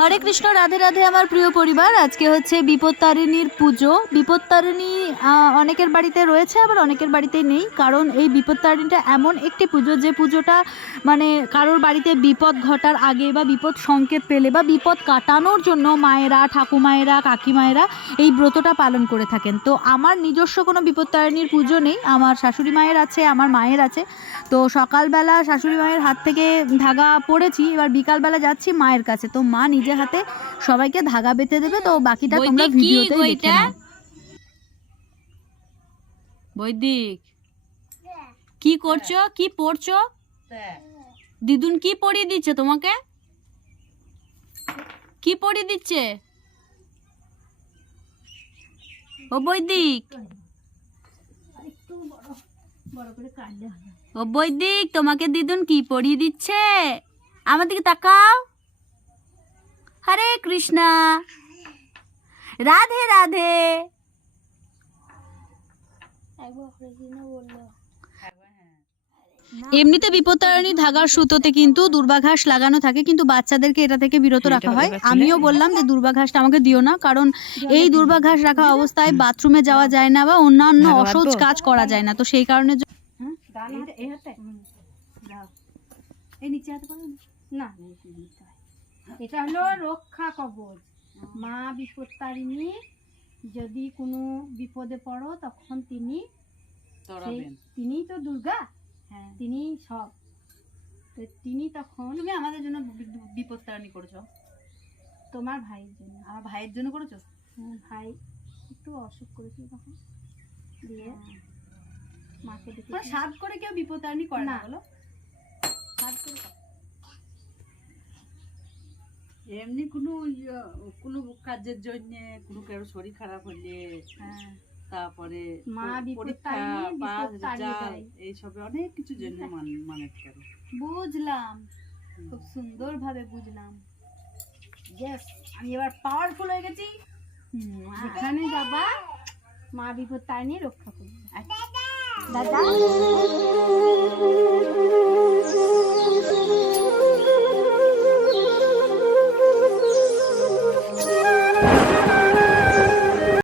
হরে কৃষ্ণ, রাধে রাধে আমার প্রিয় পরিবার। আজকে হচ্ছে বিপত্তারিণীর পুজো। বিপত্তারিণী অনেকের বাড়িতে রয়েছে, আবার অনেকের বাড়িতে নেই। কারণ এই বিপত্তারিণীটা এমন একটি পুজো, যে পুজোটা মানে কারোর বাড়িতে বিপদ ঘটার আগে বা বিপদ সংকেত পেলে বা বিপদ কাটানোর জন্য মায়েরা, ঠাকুমায়েরা, কাকিমায়েরা এই ব্রতটা পালন করে থাকেন। তো আমার নিজস্ব কোনো বিপত্তারিণীর পুজো নেই। আমার শাশুড়ি মায়ের আছে, আমার মায়ের আছে। তো সকালবেলা শাশুড়ি মায়ের হাত থেকে ধাগা পড়েছি, এবার বিকালবেলা যাচ্ছি মায়ের কাছে। তো মা নিজে হাতে সবাইকে ধাগা বেঁধে দেবে তো বাকিটা তোমরা ভিডিওতে দেখে নাও। বৈদিক। কি করছ? কি পড়ছো? দিদুন কি পড়িয়ে দিচ্ছে তোমাকে? কি পড়িয়ে দিচ্ছে? ও বৈদিক। ও বৈদিক তোমাকে দিদুন কি পড়িয়ে দিচ্ছে? আমার দিকে তাকাও। হরে কৃষ্ণা। রাধে রাধে। এমনিতে বিপত্তারিণী ধাগার সুতোতে কিন্তু দুর্বাঘাস লাগানো থাকে কিন্তু বাচ্চাদেরকে এটা থেকে বিরত রাখা হয়। আমিও বললাম যে দুর্বাঘাসটা আমাকে দিও না কারণ এই দুর্বাঘাস রাখা অবস্থায় বাথরুমে যাওয়া যায় না বা অন্যান্য অসহজ কাজ করা যায় না। তো সেই কারণে না এটা হলো রক্ষা কবচ। মা বিপত্তারিণী যদি কোনো বিপদে পড়ো তখন তিনি তিনিই তো দুর্গা। হ্যাঁ। তিনি সব। তো তিনি তখন তুমি আমাদের জন্য বি- বিপত্তারিণী করেছ। তোমার ভাইয়ের জন্য। আমার ভাইয়ের জন্য করেছ? হ্যাঁ, ভাই একটু অসুখ করেছিল তখন। দিয়ে মাকে ডেকে মানে সাত করে কেউ বিপত্তারিণী করে না। বলো? সাত করে। এমনি কোনো ইয়ে, কোনো কাজের জন্য কোনো কারও শরীর খারাপ হলে হ্যাঁ। তারপরে পরীক্ষা পাস বিপদ। এইসবে অনেক কিছু জন্য মান- করে বুঝলাম। খুব সুন্দর ভাবে বুঝলাম। ইয়েস আমি এবার পাওয়ারফুল হয়ে গেছি। যেখানে যাবা মা বিপত্তারিণী রক্ষা করবে আচ্ছা। দাদা।